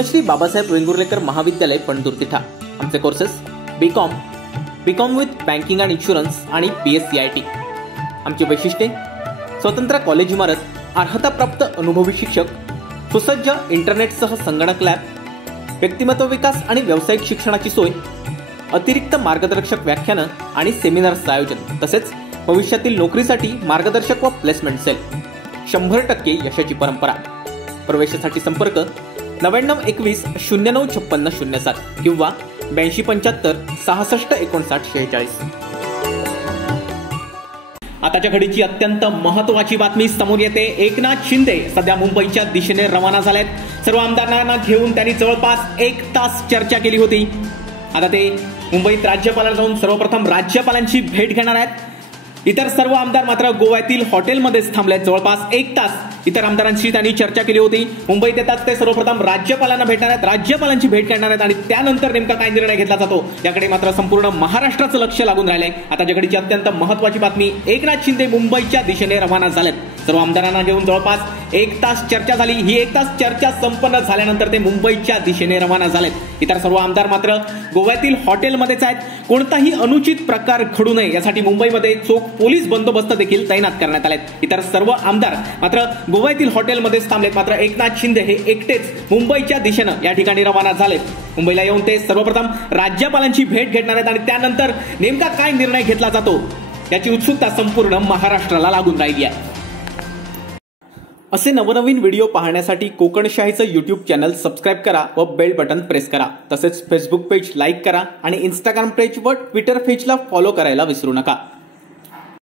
पद्मश्री बाबासाहेब वेंगुर्लेकर महाविद्यालय पणतूर तिठा। आमचे courses BCom with banking and insurance आणि BSc आमची वैशिष्ट्ये स्वतंत्र कॉलेज इमारत, अर्हताप्राप्त अनुभवी शिक्षक, सुसज्ज इंटरनेटसह संगणक लॅब, व्यक्तिमत्व विकास आणि व्यावसायिक शिक्षणाची सोय, अतिरिक्त मार्गदर्शक व्याख्यानं आणि सेमिनार्सचं आयोजन, तसेच भविष्यातील नोकरीसाठी मार्गदर्शक व प्लेसमेंट सेल, 100% यशाची परंपरा। प्रवेशासाठी संपर्क 9921 095607 किंवा 8275 66 59 46। आताच्या घडीची अत्यंत महत्त्वाची बातमी समोर येते। एकनाथ शिंदे सध्या मुंबईच्या दिशेने रवाना झालेत। सर्व आमदारांना घेऊन त्यांनी जवळपास 1 तास चर्चा केली होती। आता ते मुंबईत राज्यपालांना जाऊन सर्वप्रथम राज्यपालांची भेट घेणार आहेत। इतर सर्व आमदार मात्र गोव्यातील हॉटेलमध्येच थांबलेत। जवळपास 1 तास इतर आमदारांशी त्यांनी चर्चा केली होती। मुंबईत येताच ते सर्वप्रथम राज्यपालांना भेटणार आहेत, राज्यपालांची भेट करणार आहेत आणि त्यानंतर नेमका काय निर्णय घेतला जातो याकडे मात्र संपूर्ण महाराष्ट्राचं लक्ष लागून राहिलंय। आता जगडीची अत्यंत महत्त्वाची बातमी, एकनाथ शिंदे मुंबईच्या दिशेने रवाना झालेत। सर्व आमदारांना घेऊन जवळपास 1 तास चर्चा झाली। ही 1 तास चर्चा संपन्न झाल्यानंतर ते मुंबईच्या दिशेने रवाना झालेत। इतर सर्व आमदार मात्र गोव्यातील हॉटेलमध्येच आहेत। कोणताही अनुचित प्रकार घडू नये यासाठी मुंबईमध्ये चोख पोलीस बंदोबस्त देखील तैनात करण्यात आलेत। इतर सर्व आमदार मात्र गोव्यातील हॉटेलमध्येच थांबलेत। मात्र एकनाथ शिंदे हे एकटेच मुंबईच्या दिशेनं या ठिकाणी रवाना झालेत। मुंबईला येऊन ते सर्वप्रथम राज्यपालांची भेट घेणार आहेत आणि त्यानंतर नेमका काय निर्णय घेतला जातो याची उत्सुकता संपूर्ण महाराष्ट्राला लागून राहिली आहे। असे नवनवीन व्हिडिओ पाहण्यासाठी कोकणशाहीचं YouTube चॅनल सबस्क्राइब करा व बेल बटन प्रेस करा। तसेच फेसबुक पेज लाईक करा आणि इंस्टाग्राम पेज व ट्विटर पेजला फॉलो करायला विसरू नका।